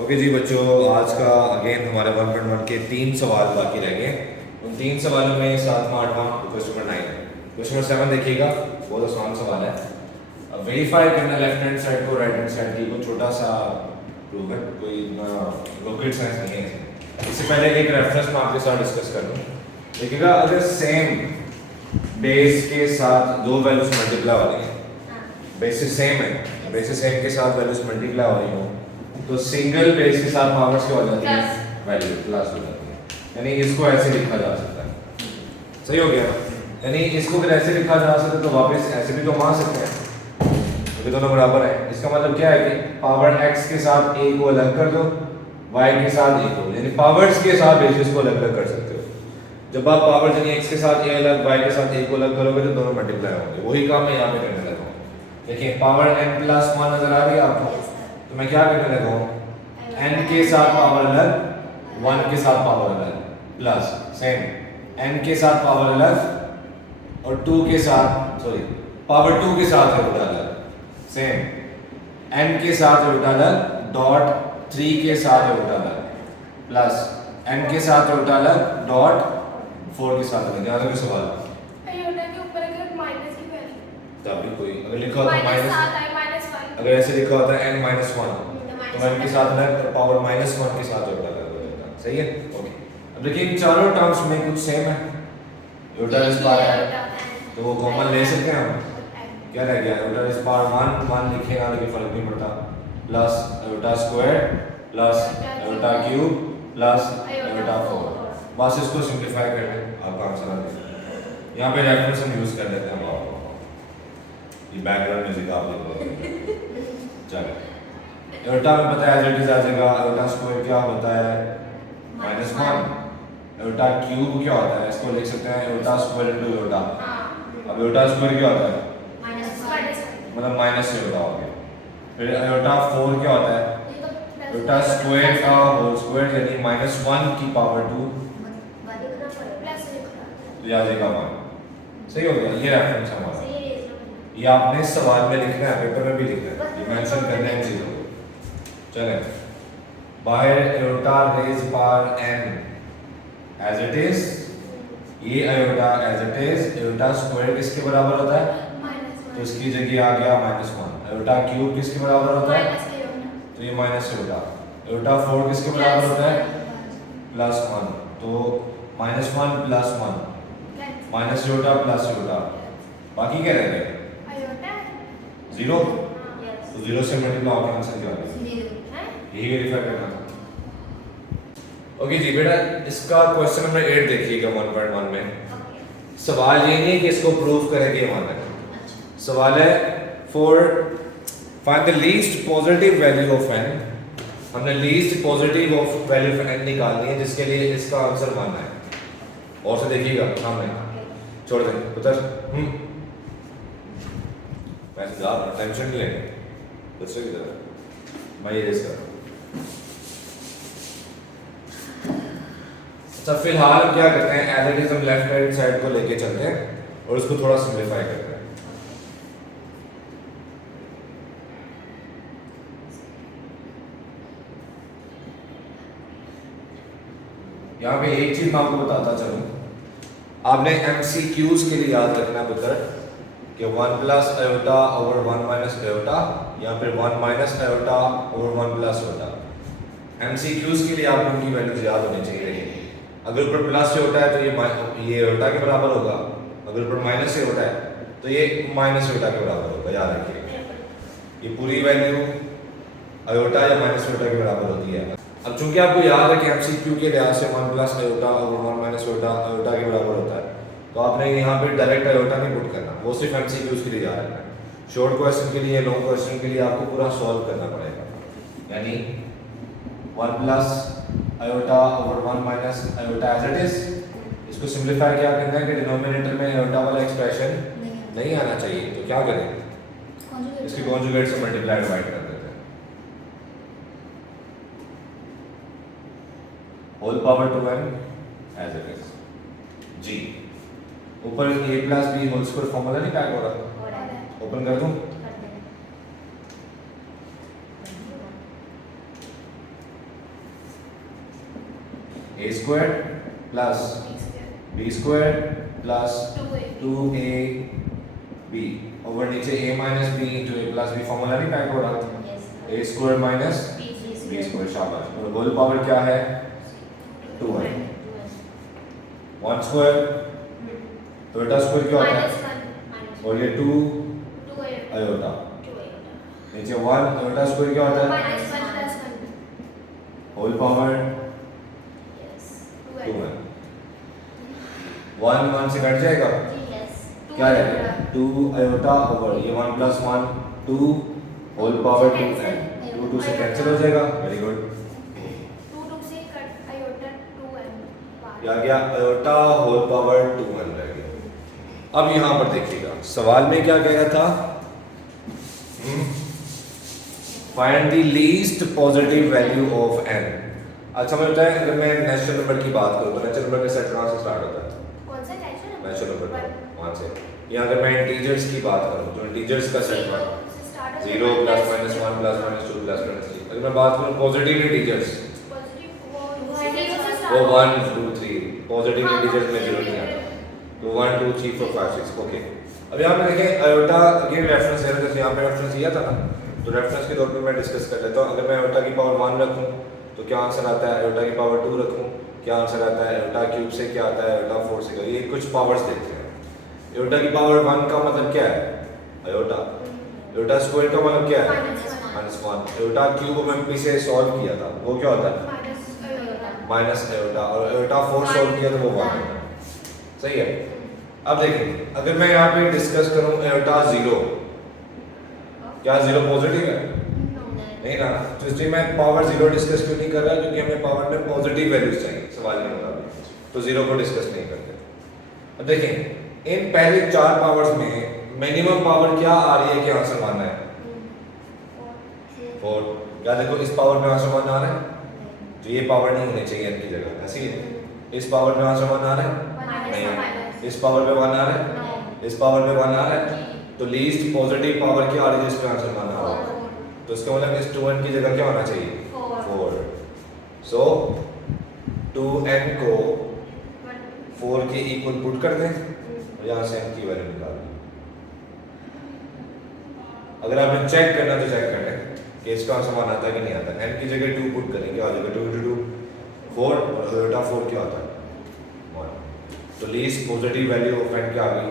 Okay जी बच्चों, आज का अगेन हमारे 1.1 के 3 सवाल बाकी रह गए। उन 3 सवालों में 7वां 8वां क्वेश्चन नंबर 9 है। क्वेश्चन नंबर 7 देखिएगा, बहुत आसान सवाल है। वेरीफाई करना लेफ्ट हैंड साइड को राइट हैंड साइड की, को छोटा सा प्रूव है, कोई रॉकेट साइंस नहीं है। इससे पहले एक रेफरेंस मैं आपके साथ डिस्कस कर लूँ। देखिएगा, अगर सेम बेस के साथ दो वैल्यूज मल्टीप्लाई हो रही हैं, बेसिस सेम है, बेसिस सेम के साथ वैल्यूज मल्टीप्लाई हो रही हो, तो सिंगल बेस के साथ पावर्स क्या हो जाती है, वैल्यू प्लस हो जाती है। यानी इसको ऐसे लिखा जा सकता है, सही हो गया। यानी इसको अगर ऐसे लिखा जा सकता है तो वापस ऐसे भी तो मान सकते हैं, क्योंकि दोनों बराबर है। इसका मतलब क्या है कि पावर x के साथ a को अलग कर दो, y के साथ a को, यानी पावर्स के साथ बेसिस को अलग अलग कर सकते हो। जब आप पावर यानी x के साथ a अलग, y के साथ a को अलग करोगे तो दोनों मल्टीप्लाई होंगे। वही काम मैं यहाँ पे करने लगा हूँ। देखिए, पावर n+1 नजर आ रही है आपको, तो मैं क्या करने लगा हूँ, n के साथ पावर अलग, 1 के साथ पावर अलग, प्लस सेम n के साथ पावर अलग और 2 के साथ, सॉरी पावर 2 के साथ उल्टा अलग, सेम n के साथ उल्टा अलग, डॉट 3 के साथ उल्टा अलग, प्लस n के साथ उल्टा अलग, डॉट 4 के साथ अलग। याद रखो सवाल के ऊपर अगर माइनस की वैल्यू, तब भी कोई अगर लिखा होता माइनस, -7 अगर ऐसे लिखा होता है n-1 तो n के साथ अलग, पावर -1 के साथ उल्टा अलग हो जाता है, सही है। ओके, अब देखिए इन चारों टर्म्स में कुछ सेम है, उल्टा इस पावर है, तो वो कॉमन ले सकते हैं हम। क्या रह गया, उल्टा इस पावर 1 लिखे ना, लेकिन फर्क नहीं पड़ता, प्लस उल्टा स्क्वायर प्लस उल्टा क्यूब प्लस उल्टा 4। बस इसको सिंपलीफाई कर लें, आपका आंसर आ जाएगा। यहाँ पे रेफरेंस हम यूज कर लेते हैं, आपको ये बैकग्राउंड म्यूजिक आप देखो। चलो, उल्टा में पता है एज इट इज आ जाएगा। उल्टा स्क्वायर क्या होता है, -1। उल्टा क्यूब क्या होता है, इसको लिख सकते हैं उल्टा स्क्वायर इनटू उल्टा। अब उल्टा स्क्वायर क्या होता है, मतलब माइनस से उल्टा हो गया। फिर उल्टा 4 क्या होता है, उल्टा स्क्वायर का होल स्क्वायर, यानी -1 की पावर 2, तो आ जाएगा 1। सही हो गया, ये रेफरेंस हमारा। ये आपने सवाल में लिखना है, पेपर में भी लिखना है, ये मेंशन करना है चीजों को। चले, बाहर iota raise power n as it is, ये iota as it is, iota square किसके बराबर होता है, तो इसकी जगह आ गया -1। आयोटा क्यूब किसके बराबर होता है, तो ये माइनस आयोटा। आयोटा 4 किसके बराबर होता है, +1, तो -1 + 1 माइनस आयोटा प्लस आयोटा, बाकी क्या रह गया, 0। तो 0 से मल्टीप्लाई होकर आंसर क्या आ गया, यही वेरीफाई करना था। ओके जी बेटा, इसका क्वेश्चन नंबर 8 देखिएगा 1.1 में। सवाल ये नहीं है कि इसको प्रूव करेंगे माना है, सवाल है for find the least positive value of n। हमने least positive of value of n निकालनी है, जिसके लिए इसका आंसर मानना है। और से देखिएगा सामने, छोड़ दें पुत्र, वैसे आप टेंशन नहीं लेंगे बच्चों की तरह, मैं ये रेस कर रहा हूँ। अच्छा, फिलहाल हम क्या करते हैं, एज इट इज हम लेफ्ट हैंड साइड को लेके चलते हैं और उसको थोड़ा सिंपलीफाई करते हैं। यहाँ पे एक चीज मैं आपको बताता चलूं, आपने MCQs के लिए याद रखना पुत्र कि 1 plus iota over 1 minus iota, या फिर 1 minus iota over 1 plus iota. MCQs के लिए आपको उनकी वैल्यूज याद होनी चाहिए। अगर ऊपर प्लस से होता है तो ये आयोटा के बराबर होगा, अगर ऊपर माइनस से होता है तो ये माइनस आयोटा के बराबर होगा, याद रखिए। ये पूरी वैल्यू आयोटा या माइनस आयोटा के बराबर होती है। अब चूंकि आपको याद है कि MCQ के लिहाज से 1 plus iota over 1 minus iota के बराबर होता है, तो आपने यहाँ पे डायरेक्ट आयोटा नहीं पुट करना, वो सिर्फ MCQs के लिए याद रखना है। शॉर्ट क्वेश्चन के लिए, लॉन्ग क्वेश्चन के लिए आपको पूरा सॉल्व करना पड़ेगा। यानी 1 plus iota over 1 minus iota as it is, इसको सिंपलीफाई क्या करना है कि डिनोमिनेटर में आयोटा वाला एक्सप्रेशन नहीं आना चाहिए, तो क्या करें, इसके कॉन्जुगेट से मल्टीप्लाई डिवाइड कर देते हैं, whole power 2n as it is जी। ऊपर a plus B whole square formula नहीं टाइप हो रहा, ओपन कर दूं, A square plus B square plus 2a b over नीचे a minus B into A plus B formula नहीं pack हो रहा A square minus B square शाबाश और होल पावर क्या है 2 है 1 स्क्वायर आयोटा स्क्वायर क्या होता है और ये 2 आयोटा नीचे 1 आयोटा स्क्वायर क्या होता है होल पावर 2 है 1 1 से कट जाएगा क्या रहेगा 2 आयोटा ओवर ये 1 प्लस 1 2 होल पावर 2 है 2 2 से कैंसिल हो जाएगा वेरी गुड क्या गया आयोटा होल पावर 2 1 रह गया। अब यहाँ पर देखिएगा सवाल में क्या कह रहा था find the least positive value of n। अच्छा मुझे बताएं अगर मैं नेचुरल नंबर की बात करूँ तो नेचुरल नंबर का सेट कहाँ से स्टार्ट होता है नेचुरल नंबर वहाँ से या अगर मैं इंटीजर्स की बात करूँ तो इंटीजर्स का set 0 plus minus 1 plus minus 2 plus minus 3 अगर मैं बात करूँ पॉजिटिव इंटीजर्स वो 1 2 3 पॉजिटिव इंटीजर्स में 0 नहीं आता तो 1 2 3 4 5 6 ओके। अब यहाँ पे देखें आयोटा अगेन रेफरेंस है जैसे यहाँ पे रेफरेंस दिया था ना तो रेफरेंस के तौर पे मैं डिस्कस कर लेता हूँ। अगर मैं आयोटा की पावर 1 रखूँ तो क्या आंसर आता है आयोटा की पावर 2 रखूँ क्या आंसर आता है आयोटा क्यूब से क्या आता है आयोटा 4 से ये कुछ पावर्स देखते हैं। आयोटा की पावर 1 का मतलब क्या है आयोटा आयोटा स्क्वायर का मतलब क्या है -1 आयोटा क्यूब हमने पीछे सॉल्व किया था वो क्या होता है माइनस आयोटा और आयोटा 4 सॉल्व किया तो वो 1 होता है सही है। अब देखें अगर मैं यहाँ पे डिस्कस करूँ आयोटा 0 क्या 0 पॉजिटिव है नहीं ना तो इसलिए मैं पावर 0 डिस्कस क्यों नहीं कर रहा क्योंकि हमें पावर में पॉजिटिव वैल्यूज चाहिए सवाल के मुताबिक तो 0 को डिस्कस नहीं करते। अब देखें इन पहले 4 पावर्स में मिनिमम पावर क्या आ रही है कि आंसर मानना है 4 क्या देखो इस पावर में आंसर मानना आ रहा है तो ये पावर नहीं होनी चाहिए इनकी जगह ऐसी है इस पावर में आंसर मानना आ रहा है नहीं इस पावर पे 1 आ रहा है इस पावर पे 1 आ रहा है तो लीस्ट पॉजिटिव पावर क्या आ रही है जिस पे आंसर मानना आ रहा है तो इसका मतलब इस 2n की जगह क्या होना चाहिए 4 सो 2n को 4 के इक्वल पुट कर दें और यहाँ से n की वैल्यू निकाल दें। अगर आपने चेक करना तो चेक कर लें कि इसका आंसर मान आता है कि नहीं आता n की जगह 2 पुट करें क्या हो जाएगा 2 into 2 4 और आयोटा 4 क्या होता है 1 तो least positive value of n क्या आ गई